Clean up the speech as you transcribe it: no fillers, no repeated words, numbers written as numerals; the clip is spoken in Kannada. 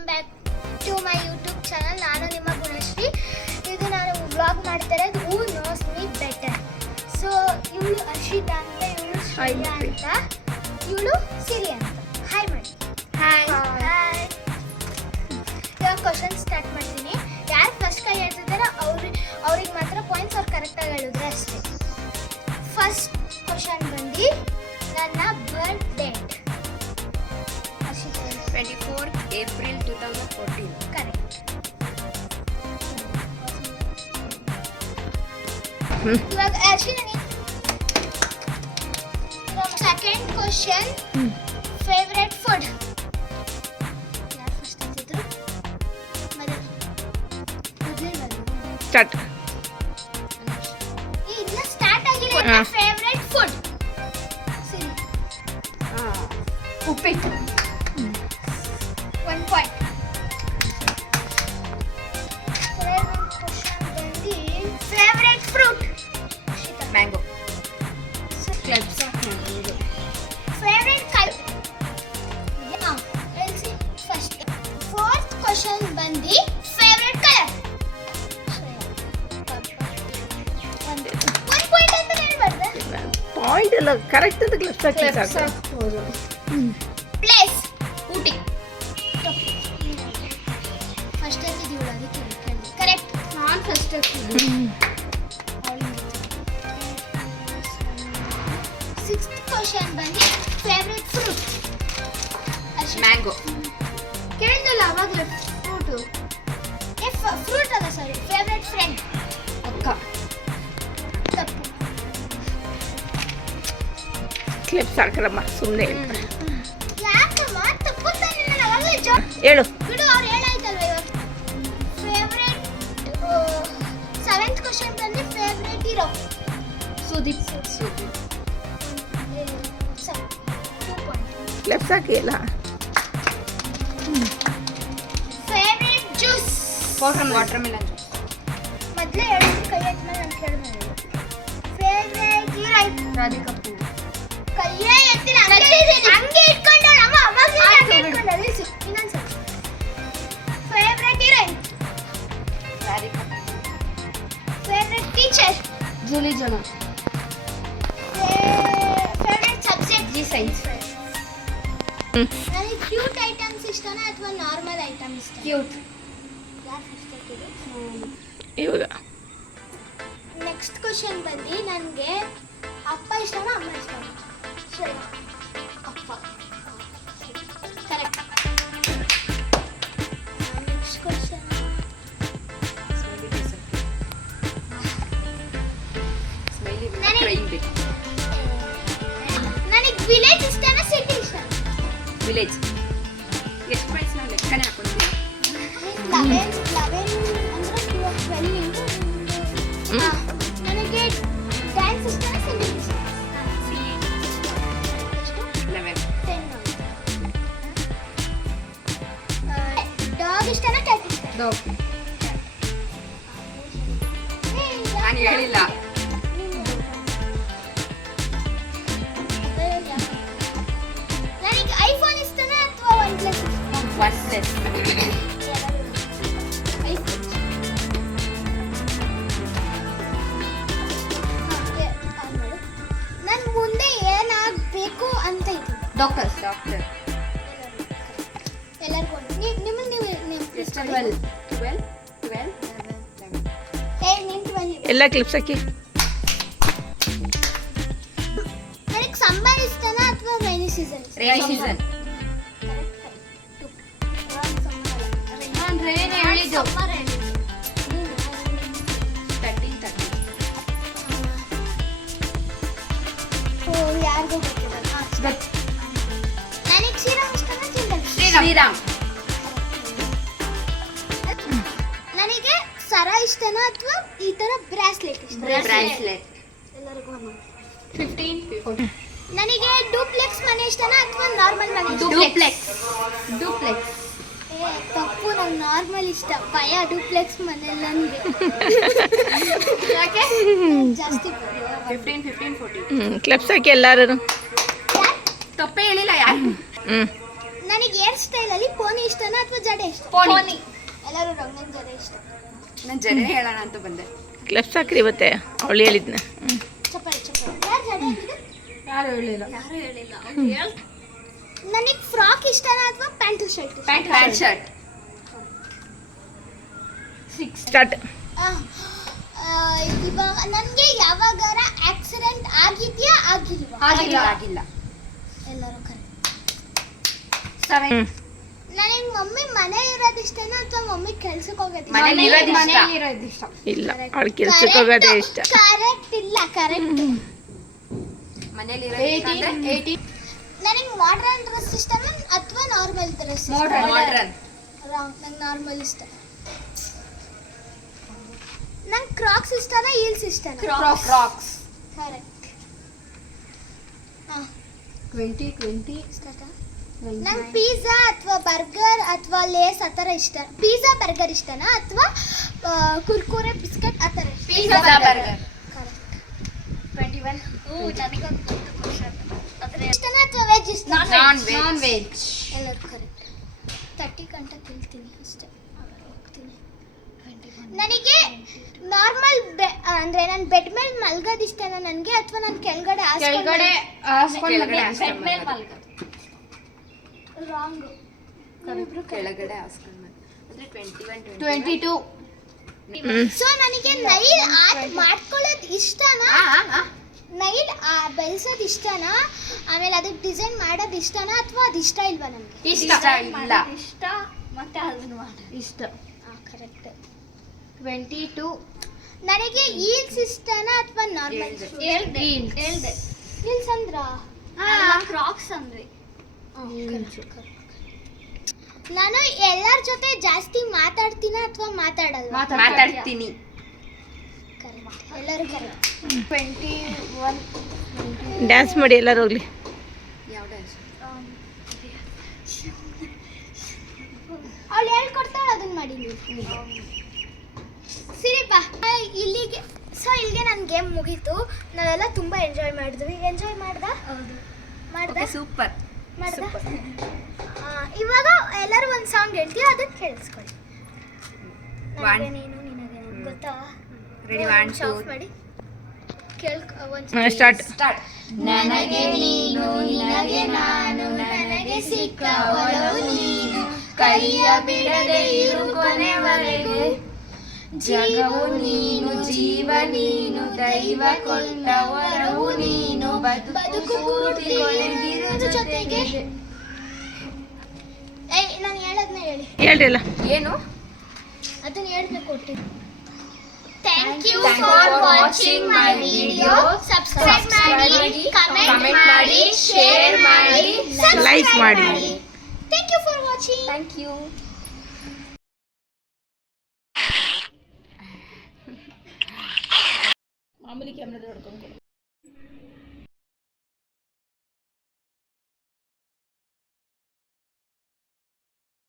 Welcome back to my YouTube channel. ನಾನು ನಿಮ್ಮ ಗುಣಶ್ರೀ. ಇದು ನಾನು ವ್ಲಾಗ್ ಮಾಡ್ತಾ ಇರೋದು who knows me better. So ಇವಳು ಅರ್ಷಿತಾ ಅಂತ, ಇವಳು ಶ್ರೇಯಾ ಅಂತ, ಇವಳು ಸಿರಿ ಅಂತ. ಹಾಯ್ ಮಾಡಿ. ಹಾಯ್. ಇವಾಗ ಕ್ವಶನ್ ಸ್ಟಾರ್ಟ್ ಮಾಡ್ತೀನಿ. ಯಾರು ಫಸ್ಟ್ ಕೈ ಹೇಳ್ತಿದ್ದಾರೋ ಅವ್ರಿಗೆ ಮಾತ್ರ ಪಾಯಿಂಟ್ಸ್. ಅವ್ರು ಕರೆಕ್ಟಾಗಿ ಹೇಳಿದ್ರೆ ಅಷ್ಟೇ. ಫಸ್ಟ್ ಕ್ವಶನ್ ಬಂದು ನನ್ನ ಬರ್ತ್ ಡೇಟ್. 24 April 2014. ಕರೆಕ್ಟ್. ಇವಾಗ Arshita second question, favourite food. ಯಾರು ಫಸ್ಟ್ ಅಂತಿದ್ರು? ಸ್ಟಾರ್ಟ್. ಇನ್ನ ಸ್ಟಾರ್ಟ್ ಆಗಿಲ್ಲ. ಫೇವ್ರೆಟ್ ಫುಡ್ ಸರಿ. ಉಪ್ಪಿಟ್ಟು. 1 point. Favourite fruit. Mango. Clubs. Favourite colour. First. Fourth question ಬಂದು ಫೇವ್ರೆಟ್ ಕಲರ್. 1 ಪಾಯಿಂಟ್ ಅಂತ ಹೇಳ್ಬಾರ್ದ? ಪಾಯಿಂಟ್ ಎಲ್ಲ ಕರೆಕ್ಟ್ ಅಂತ ಕ್ಲಿಪ್ಸ್ ಹಾಕಿ ಸಾಕು. ಪ್ಲೇಸ್. ಊಟಿ. ಫಸ್ಟ್ ಹಾಕಿದ್ದೀವಿ ಅದಕ್ಕೆ ಕರೆಕ್ಟ್. ನಾನು ಫಸ್ಟ್ ಸಿಕ್ಸ್ತ್ ಕ್ವಶನ್ ಬಂದು ಫೇವ್ರೆಟ್ ಫ್ರೂಟ್. ಮ್ಯಾಂಗೋ. ಕೇಳಿದ್ನಲ್ಲ ಅವಾಗಲೇ ಫ್ರೂಟು. ಫ್ರೂಟ್ ಅಲ್ಲ, ಸಾರಿ, ಫೇವ್ರೆಟ್ ಫ್ರೆಂಡ್. ಅಕ್ಕ. ತಪ್ಪು. ಕ್ಲಿಪ್ಸ್ ಹಾಕರಮ್ಮ ಸುಮ್ಮನೆ ಯಾಕಮ್ಮ ತಪ್ಪು ತಾನೆ? ನಾನು ಅವಾಗಲೇ ಹೇಳು. ಬಿಡು, ಅವ್ರು ಹೇಳಾಯ್ತಲ್ವ ಇವಾಗ. ಫೇವ್ರೆಟ್. ಸೆವೆಂತ್ ಕ್ವಶನ್ ಬಂದು favourite hero. Sudeep. 2 point. Clips ಹಾಕಿ ಎಲ್ಲ. Favourite juice. Watermelon juice. ಮೊದಲೇ ಹೇಳಿದ್ರು, ಕೈ ಎತ್ತಮೇಲೆ ನಾನು ಕೇಳಿದೆ. Favourite heroine. ರಾಧಿಕಾ ಪೂ. ಕೈಯೇ ಎತ್ತಿಲ್ಲ, ಹಂಗೆ ಇಟ್ಕೊಂಡಳ ಅಮ್ಮ. ಅವಾಗಲೇ ಹಂಗೆ ಇಟ್ಕೊಂಡಳ. ಇನ್ನೊಂದ್ಸಲ. Favourite heroine. Radhika. Favourite teacher. Julie ಜನ. Favourite subject. G science. ನನಗೆ ಕ್ಯೂಟ್ ಐಟಮ್ಸ್ ಇಷ್ಟನಾ ಅಥವಾ ನಾರ್ಮಲ್ ಐಟಮ್ ಇಷ್ಟ? ಕ್ಯೂಟ್. ಯಾರು ಫಸ್ಟ್ ಹಾಕಿದ್ರು? ಇವಾಗ ನೆಕ್ಸ್ಟ್ ಕ್ವಶನ್ ಬಂದು ನನಗೆ ಅಪ್ಪ ಇಷ್ಟನಾ ಅಮ್ಮ ಇಷ್ಟನಾ? ಸರಿ, ಅಪ್ಪ. ಕರೆಕ್ಟ್. Next question. ನನಗೆ ವಿಲೇಜ್ ಇಷ್ಟನಾ ಸಿಟಿ ಇಷ್ಟನಾ? ವಿಲೇಜ್. ಎಷ್ಟು ಪಾಯಿಂಟ್ಸ್ ನಾವು ಲೆಕ್ಕನೇ ಹಾಕೊಂಡಿದ್ದೀವಿ. 11 ಅಂದರೆ 12 ನನಗೆ ಡ್ಯಾನ್ಸ್ ಇಷ್ಟನಾ ಸಿಂಗಿಂಗ್ ಇಷ್ಟನಾ? 11. 10. ಡಾಗ್ ಇಷ್ಟನಾ ಕ್ಯಾಟ್ ಇಷ್ಟನಾ? ಡಾಗ್. ನಾನು ಹೇಳಿಲ್ಲ. ನನಗೆ ಐಫೋನ್ ಇಷ್ಟನಾ ಅಥವಾ ಒನ್ ಪ್ಲಸ್? OnePlus. ನನ್ ಮುಂದೆ ಏನಾಗಬೇಕು ಅಂತ ಇದೆ. ಡಾಕ್ಟರ್. ಎಲ್ಲರಿಗೂ ನೀವು ಎಷ್ಟು? 12. 11. ನಿಮ್ 12. ಎಲ್ಲ ಕ್ಲಿಪ್ಸ್ ಹಾಕಿ. ನನಗೆ ಸಮ್ಮರ್ ಇಷ್ಟನಾ ಅಥವಾ ರೈನಿ ಸೀಸನ್? Rainy season. ನಾನು ರೈನ್ ಹೇಳಿದ್ದು. 13. ಯಾರಿಗೂ ಗೊತ್ತಿಲ್ಲ. ನನಗೆ ಶ್ರೀರಾಮ್ ಇಷ್ಟನಾ ಚಿಲ್ಡ್ರನ್? ಶ್ರೀರಾಮ್. ನನಗೆ ಸರ ಇಷ್ಟನಾ ಅಥವಾ ಈ ತರ ಬ್ರಾಸ್ಲೆಟ್ ಇಷ್ಟ? ಬ್ರಾಸ್ಲೆಟ್. ಎಲ್ಲರಿಗೂ 15. ನನಗೆ ಡೂಪ್ಲೆಕ್ಸ್ ಮನೆ ಇಷ್ಟನಾ ಅಥವಾ ನಾರ್ಮಲ್ ಮನೆ? ಡೂಪ್ಲೆಕ್ಸ್. ತಪ್ಪು, ನಂಗೆ ನಾರ್ಮಲ್ ಇಷ್ಟ. ಭಯ ಡೂಪ್ಲೆಕ್ಸ್ ಮನೆಯಲ್ಲಿ ನನಗೆ. ಯಾಕೆ? ಜಾಸ್ತಿ 15, 14. ಕ್ಲಿಪ್ಸ್ ಹಾಕಿ ಎಲ್ಲರೂ. ತಪ್ಪೇ ಹೇಳಿಲ್ಲ ಯಾರು. ನನಗೆ ನನಗೆ ಹೇರ್ ಸ್ಟೈಲ್ ಅಲ್ಲಿ ಪೋನಿ ಇಷ್ಟನಾ ಅಥವಾ ಜಡೆ ಇಷ್ಟ? ಪೋನಿ. ಎಲ್ಲರೂ ರಂಗನ್ ಜಡೆ ಇಷ್ಟ. ನಾನು ಜಡೆ ಹೇಳೋಣ ಅಂತ ಬಂದೆ. ಕ್ಲಿಪ್ಸ್ ಹಾಕ್ರಿ ಇವತ್ತೆ ಅವಳು ಹೇಳಿದ್ನ. ಚಪ್ಪಾಳೆ ಯಾರು ಜಡೆ ಹೇಳಿದ್ರು? ಯಾರು ಹೇಳಿಲ್ಲ. ನನಗೆ ಫ್ರಾಕ್ ಇಷ್ಟನಾ ಅಥವಾ pant shirt? Pant shirt. Start. ಇವಾಗ ನನಗೆ ಯಾವಾಗಾರ ಆಕ್ಸಿಡೆಂಟ್ ಆಗಿದ್ಯಾ ಆಗಿಲ್ವಾ? ಆಗಿಲ್ಲ. ಎಲ್ಲರೂ ಕರೆಕ್ಟ್. ಹ್ಞೂ ನನಗೆ ಮಮ್ಮಿ ಮನೆ ಇರೋದು ಇಷ್ಟನಾ ಅಥವಾ ಮಮ್ಮಿ ಕೆಲ್ಸಕ್ಕೆ ಹೋಗೋದು ಮನೇಲಿ ಇರೋದು ಇಷ್ಟ. ಇಲ್ಲ ಅವಳು ಕೆಲ್ಸಕ್ಕೆ ಹೋಗೋದೇ ಇಷ್ಟ. ಕರೆಕ್ಟ್ ಇಲ್ಲ ಕರೆಕ್ಟ್. ಮನೇಲಿ ಇರೋದು ನನಗೆ ಮಾಡರ್ನ್ ಡ್ರೆಸ್ ಇಷ್ಟನಾ ಅಥವಾ ನಾರ್ಮಲ್ ಡ್ರೆಸ್? ಮಾಡ್ರನ್. ನಂಗೆ ನಾರ್ಮಲ್ ಇಷ್ಟ. ನಂಗೆ ಕ್ರಾಕ್ಸ್ ಇಷ್ಟನಾ ಹೀಲ್ಸ್ ಇಷ್ಟನಾ? ಕ್ರಾಕ್ಸ್. ಕರೆಕ್ಟ್. 20 ಇಷ್ಟನಾ? ನಂಗೆ ಪಿಜ್ಜಾ ಅಥವಾ ಬರ್ಗರ್ ಅಥವಾ ಲೇಸ್ ಆ ಥರ ಇಷ್ಟ. ಪಿಜ್ಜಾ ಬರ್ಗರ್ ಇಷ್ಟನಾ ಅಥವಾ ಕುರ್ಕುರೆ ಬಿಸ್ಕೆಟ್ ಆ ಥರ ಇಷ್ಟ? Pizza burger. ಕರೆಕ್ಟ್. 21. ನನಗೊಂದು ಇಷ್ಟನಾ ಅಥವಾ ವೆಜ್ ಇಷ್ಟ? Non veg. ಎಲ್ಲರೂ ಕರೆಕ್ಟ್. 30 ಗಂಟೆ ತಿಳ್ತೀನಿ ಅಷ್ಟೇ. ಹೋಗ್ತೀನಿ. ನನಗೆ ನಾರ್ಮಲ್ ಅಂದ್ರೆ ನಾನು ಬೆಡ್ ಮೇಲೆ ಮಲ್ಗೋದು ಇಷ್ಟನಾ ನನಗೆ ಅಥವಾ ನಾನು ಕೆಳಗಡೆ ಕೆಳಗಡೆ ರಾಂಗ್. ಕೆಳಗಡೆ ಹಾಸ್ಕೊಂಡು ಅಂದ್ರೆ 22. ಸೊ ನನಗೆ ನೈಲ್ ಆರ್ಟ್ ಮಾಡ್ಕೊಳ್ಳೋದು ಇಷ್ಟನಾ? ನೈಲ್ ಬೆಳೆಸೋದು ಇಷ್ಟನಾ? ಆಮೇಲೆ ಅದಕ್ಕೆ ಡಿಸೈನ್ ಮಾಡೋದು ಇಷ್ಟನಾ ಅಥವಾ ಅದು ಇಷ್ಟ ಇಲ್ವಾ ನಮಗೆ? ಇಷ್ಟ ಇಲ್ಲ. ಇಷ್ಟ ಮತ್ತೆ ಅದನ್ನು ಮಾಡೋದು ಇಷ್ಟ. ಕರೆಕ್ಟ್. 22. ನನಗೆ ಹೀಲ್ಸ್ ಇಷ್ಟನಾ ಅಥವಾ ನಾರ್ಮಲ್? ಹೇಳ್ದೆ ಹೀಲ್ಸ್ ಅಂದ್ರ ಕ್ರಾಕ್ಸ್ ಅಂದ್ರೆ. ನಾನು ಎಲ್ಲರ ಜೊತೆ ಜಾಸ್ತಿ ಮಾತಾಡ್ತೀನ ಅಥವಾ ಮಾತಾಡಲ್ವಾ? ಮಾತಾಡ್ತೀನಿ. ಕರೆಕ್ಟ್. ಎಲ್ಲರೂ ಕರೆಕ್ಟ್. 21. ಡ್ಯಾನ್ಸ್ ಮಾಡಿ ಎಲ್ಲರೂ ಹೋಗ್ಲಿ. ಯಾವ ಡ್ಯಾನ್ಸ್? ಅವಳು ಹೇಳ್ಕೊಡ್ತಾಳೆ ಅದನ್ನ ಮಾಡಿ ನೀವು. ಸರಿಪಾ ಇಲ್ಲಿಗೆ. ಸೊ ಇಲ್ಲಿಗೆ ನನ್ನ ಗೇಮ್ ಮುಗೀತು. ನಾವೆಲ್ಲ ತುಂಬ ಎಂಜಾಯ್ ಮಾಡಿದ್ವಿ. ಎಂಜಾಯ್ ಮಾಡ್ದಾ? ಸೂಪರ್. ಮಾಡ್ದಾ? ಇವಾಗ ಎಲ್ಲರೂ ಒಂದು ಸಾಂಗ್ ಹೇಳ್ತೀವಿ, ಅದನ್ನ ಕೇಳಿಸ್ಕೊಳ್ಳಿ. ನನಗೆ ನೀನು ನಿನಗೆ ನಾನು ಗೊತ್ತಾ? ರೆಡಿ? 1 2 ಆಫ್ ಮಾಡಿ ಸ್ಟಾರ್ಟ್. ನನಗೆ ನೀನು ನಿನಗೆ ನಾನು, ನನಗೆ ಸಿಕ್ಕ ಒಲವು ನೀನು, ಕೈಯ ಬಿಡದೆ ಇರು ಕೊನೆವರೆಗೂ. ಜಗವು ನೀನು, ಜೀವ ನೀನು, ದೈವ ಕೊಟ್ಟ ವರವು ನೀನು, ಬದುಕು ಪೂರ್ತಿ ಕೊನೆಗಿರುವುದು ಜೊತೆಗೆ. ನಾನು ಹೇಳದ್ನ ಹೇಳಿ. ಹೇಳ್ರಲ್ಲ. ಏನು? ಅದನ್ನ ಹೇಳ್ಬೇಕು ಕೊಟ್ಟಿದ್ದು. Thank you for watching my video. Subscribe ಮಾಡಿ, comment ಮಾಡಿ, share ಮಾಡಿ, Like ಮಾಡಿ. Thank you for watching. Thank you. ಮಾಮೂಲಿ ಕ್ಯಾಮ್ರಾದ ಹೊಡ್ಕೊಂಡು